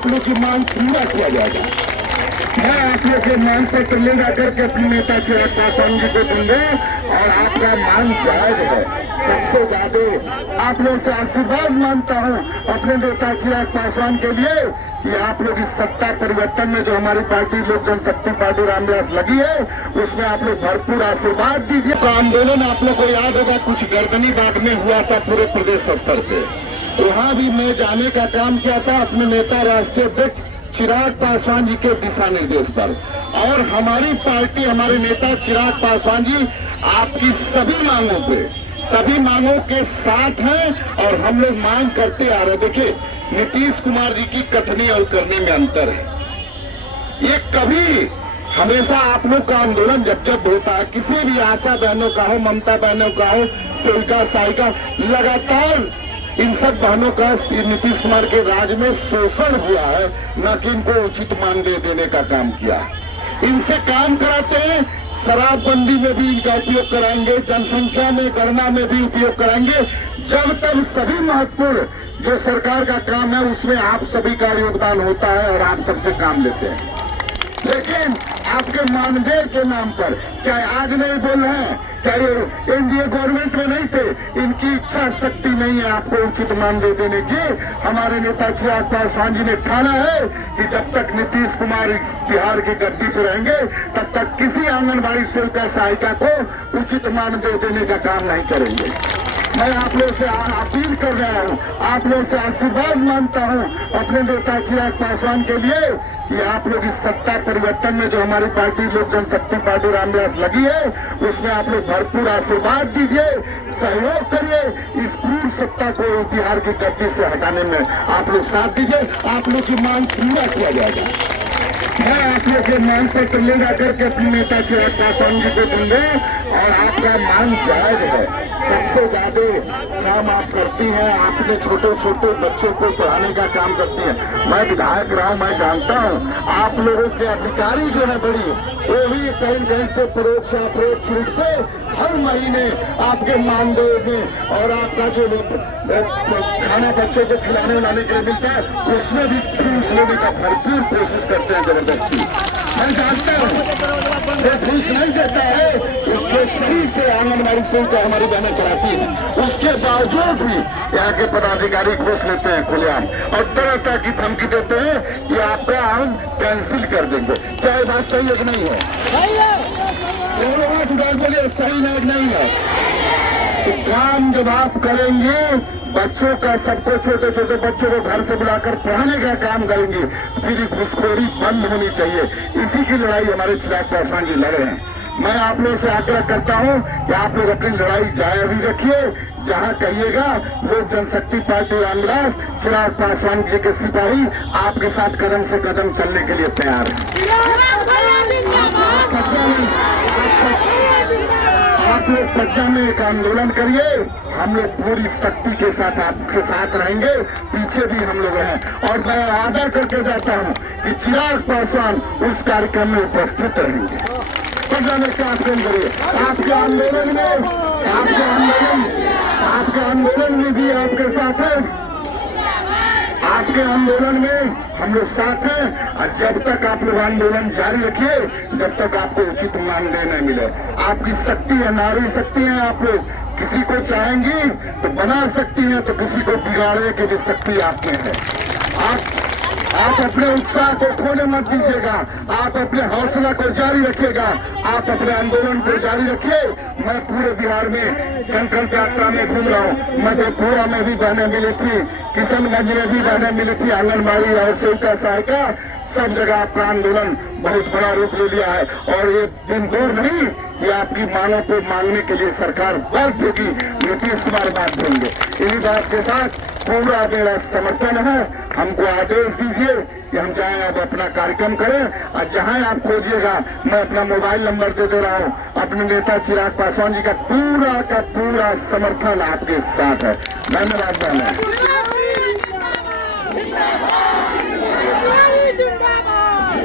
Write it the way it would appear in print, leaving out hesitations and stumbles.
आप लोग की मांग पूरा किया जाएगा। मैं आप लोग के मांग पत्र ले जाकर के अपने नेता चिराग पासवान जी को दूंगा और आपका मांग जायज है। सबसे ज्यादा आप लोग से आशीर्वाद मांगता हूं अपने नेता चिराग पासवान के लिए कि आप लोग इस सत्ता परिवर्तन में जो हमारी पार्टी लोक जनशक्ति पार्टी रामविलास लगी है उसमें आप लोग भरपूर आशीर्वाद दीजिए। तो आंदोलन आप लोग को याद होगा कुछ गर्दनी बाग में हुआ था पूरे प्रदेश स्तर पे, वहाँ भी मैं जाने का काम किया था अपने नेता राष्ट्रीय अध्यक्ष चिराग पासवान जी के दिशा निर्देश पर। और हमारी पार्टी हमारे नेता चिराग पासवान जी आपकी सभी मांगों के साथ हैं और हम लोग मांग करते आ रहे। देखिए नीतीश कुमार जी की कथनी और करने में अंतर है। ये कभी हमेशा आप लोग का आंदोलन जब होता है, किसी भी आशा बहनों का हो, ममता बहनों का हो, सेविका सहायिका, लगातार इन सब बहनों का नीतीश कुमार के राज में शोषण हुआ है, न कि इनको उचित मानदेय देने का काम किया है। इनसे काम कराते हैं, शराबबंदी में भी इनका उपयोग कराएंगे, जनसंख्या में गणना में भी उपयोग कराएंगे। जब तक सभी महत्वपूर्ण जो सरकार का काम है उसमें आप सभी का योगदान होता है और आप सबसे काम लेते हैं। लेकिन आपके मानदेय के नाम पर क्या आज नहीं बोल रहे हैं, क्या ये एनडीए गवर्नमेंट में नहीं थे, इनकी इच्छा शक्ति नहीं है आपको उचित मानदेय देने की। हमारे नेता चिराग पासवान जी ने ठाना है कि जब तक नीतीश कुमार इस बिहार की गद्दी पर रहेंगे तब तक किसी आंगनबाड़ी सेविका सहायिका को उचित मानदेय देने का काम नहीं करेंगे। मैं आप लोग से अपील कर रहा हूँ, आप लोग से आशीर्वाद मांगता हूँ अपने नेता चिराग पासवान के लिए कि आप लोग इस सत्ता परिवर्तन में जो हमारी पार्टी लोक जनशक्ति पार्टी रामविलास लगी है उसमें आप लोग भरपूर आशीर्वाद दीजिए, सहयोग करिए, इस क्रूर सत्ता को बिहार की गद्दी से हटाने में आप लोग साथ दीजिए। आप लोग की मांग पूरा किया जाएगा। मैं आप लोग के मांग पत्र ले जाकर के अपने नेता चिराग पासवान जी को दूंगा और आपका मांग जायज है। सबसे ज्यादा काम आप करती हैं, आपने छोटे छोटे बच्चों को पढ़ाने का काम करती हैं। मैं विधायक रहा हूं, मैं जानता हूं आप लोगों के अधिकारी जो है बड़ी, वो भी कहीं कहीं से परोक्ष अपरोक्ष रूप से हर महीने आपके मानदेय में और आपका जो खाना बच्चों को खिलाने उलाने के लिए मिलता है उसमें भी घूस लेने का भरपूर कोशिश करते हैं जबरदस्ती। मैं जानता हूँ जो घूस नहीं देता है उसके सही से आंगनबाड़ी सेविका हमारी बहनें चलाती है, उसके बावजूद भी यहाँ के पदाधिकारी घूस लेते हैं खुलेआम और तरह तरह की धमकी देते हैं कि आपका हम कैंसिल कर देंगे। क्या ये बात सही है कि नहीं है? बोलिए सही नहीं है। तो काम जब आप करेंगे बच्चों का, सबको छोटे छोटे बच्चों को घर से बुलाकर पढ़ाने का काम करेंगे, फिर घुसखोरी बंद होनी चाहिए। इसी की लड़ाई हमारे चिराग पासवान जी लड़ रहे हैं। मैं आप लोगों से आग्रह करता हूं कि आप लोग अपनी लड़ाई जारी रखिए। जहां कहिएगा लोक जनशक्ति पार्टी रामविलास चिराग पासवान जी के सिपाही आपके साथ कदम से कदम चलने के लिए तैयार है। आप लोग पटना में एक आंदोलन करिए, हम लोग पूरी शक्ति के साथ आपके साथ रहेंगे, पीछे भी हम लोग हैं। और मैं वादा करके जाता हूं कि चिराग पासवान उस कार्यक्रम में उपस्थित रहेंगे। पटना में क्या करिए, आपके आंदोलन में भी आपके साथ है, आपके आंदोलन में हम लोग साथ हैं। और जब तक आप लोग आंदोलन जारी रखिए, जब तक आपको उचित मानदेय नहीं मिले। आपकी शक्ति है, नारी शक्ति है, आप लोग किसी को चाहेंगी तो बना सकती हैं, तो किसी को बिगाड़ने की भी शक्ति आप में है। आप अपने उत्साह को खोने मत दीजिएगा, आप अपने हौसला को जारी रखिएगा, आप अपने आंदोलन को जारी रखिए। मैं पूरे बिहार में संकल्प यात्रा में घूम रहा हूँ, मधेपुरा में भी बहनें मिली थी, किशनगंज में भी बहनें मिली थी, आंगनबाड़ी और सेविका सहायिका, सब जगह आपका आंदोलन बहुत बड़ा रूप ले लिया है। और ये दिन दूर नहीं कि आपकी मांगों को मांगने के लिए सरकार बात होगी, नीतीश कुमार बात होंगे। इसी बात के साथ पूरा मेरा समर्थन है। हमको आदेश दीजिए कि हम जाएं, अब अपना कार्यक्रम करें। और जहां आप खोजिएगा, मैं अपना मोबाइल नंबर दे रहा हूं। अपने नेता चिराग पासवान जी का पूरा समर्थन आपके साथ है। धन्यवाद। जिंदाबाद।